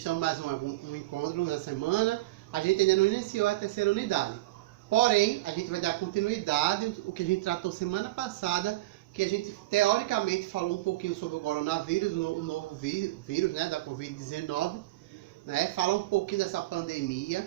estamos mais um encontro na semana. A gente ainda não iniciou a terceira unidade. Porém, a gente vai dar continuidade o que a gente tratou semana passada, que a gente teoricamente falou um pouquinho sobre o coronavírus, o novo vírus, né, da Covid-19, né, fala um pouquinho dessa pandemia,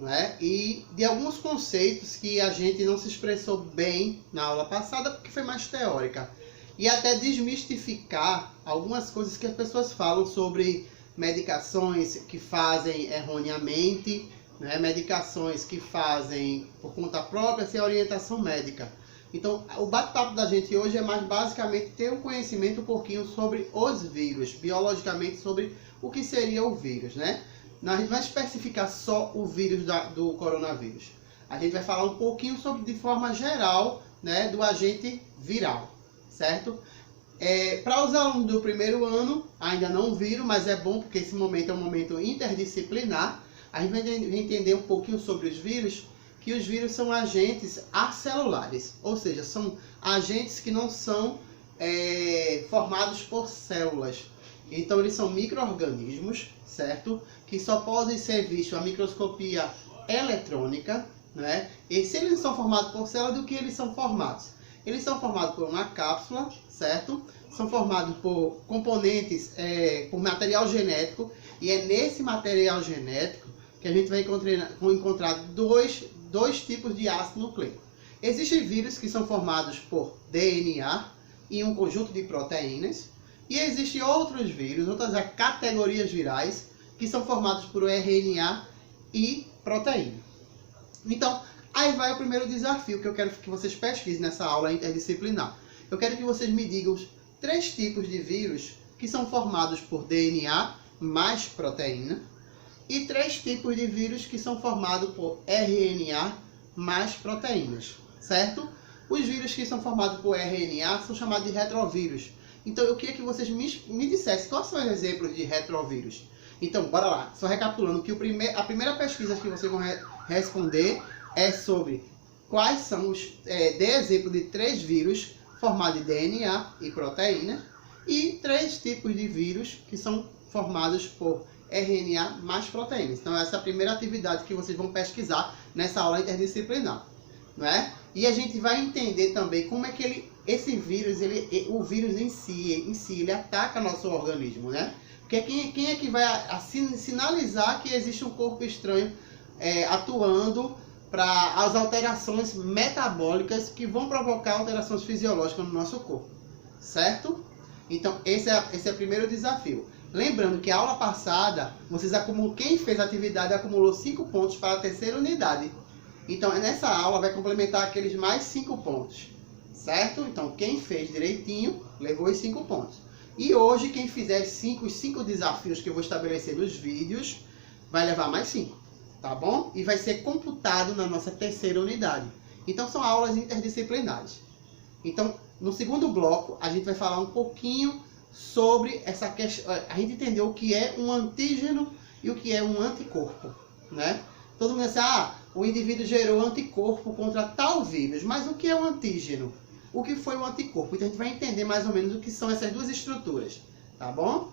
né, e de alguns conceitos que a gente não se expressou bem na aula passada, porque foi mais teórica. E até desmistificar algumas coisas que as pessoas falam sobre medicações que fazem erroneamente, né, medicações que fazem por conta própria, sem orientação médica. Então, o bate-papo da gente hoje é mais basicamente ter um conhecimento um pouquinho sobre os vírus, biologicamente sobre o que seria o vírus, né? Não, a gente vai especificar só o vírus do coronavírus. A gente vai falar um pouquinho sobre, de forma geral, né, do agente viral, certo? Para os alunos do primeiro ano, ainda não viram, mas é bom porque esse momento é um momento interdisciplinar. A gente vai entender um pouquinho sobre os vírus, que os vírus são agentes acelulares, ou seja, são agentes que não são formados por células. Então eles são micro-organismos, certo? Que só podem ser vistos a microscopia eletrônica, né? E se eles são formados por células, do que eles são formados? Eles são formados por uma cápsula, certo? São formados por componentes, por material genético, e é nesse material genético que a gente vai encontrar dois tipos de ácido nucleico. Existem vírus que são formados por DNA e um conjunto de proteínas, e existem outros vírus, outras categorias virais, que são formados por RNA e proteína. Então, aí vai o primeiro desafio que eu quero que vocês pesquisem nessa aula interdisciplinar. Eu quero que vocês me digam os 3 tipos de vírus que são formados por DNA mais proteína e 3 tipos de vírus que são formados por RNA mais proteínas, certo? Os vírus que são formados por RNA são chamados de retrovírus. Então eu queria que vocês me dissessem quais são os exemplos de retrovírus. Então, bora lá. Só recapitulando que a primeira pesquisa que vocês vão responder é sobre quais são os... dê exemplo de 3 vírus formados de DNA e proteína e 3 tipos de vírus que são formados por RNA mais proteínas. Então essa é a primeira atividade que vocês vão pesquisar nessa aula interdisciplinar, não é? E a gente vai entender também como é que esse vírus, o vírus em si, ele ataca nosso organismo, né? Porque quem é que vai sinalizar que existe um corpo estranho atuando para as alterações metabólicas que vão provocar alterações fisiológicas no nosso corpo, certo? Então esse é o primeiro desafio. Lembrando que a aula passada, quem fez a atividade acumulou 5 pontos para a terceira unidade. Então, nessa aula vai complementar aqueles mais 5 pontos, certo? Então, quem fez direitinho, levou os 5 pontos. E hoje, quem fizer os 5 desafios que eu vou estabelecer nos vídeos, vai levar mais 5, tá bom? E vai ser computado na nossa terceira unidade. Então, são aulas interdisciplinares. Então, no segundo bloco, a gente vai falar um pouquinho sobre essa questão. A gente entendeu o que é um antígeno e o que é um anticorpo, né? Todo mundo diz, o indivíduo gerou anticorpo contra tal vírus, mas o que é um antígeno? O que foi um anticorpo? Então a gente vai entender mais ou menos o que são essas duas estruturas, tá bom?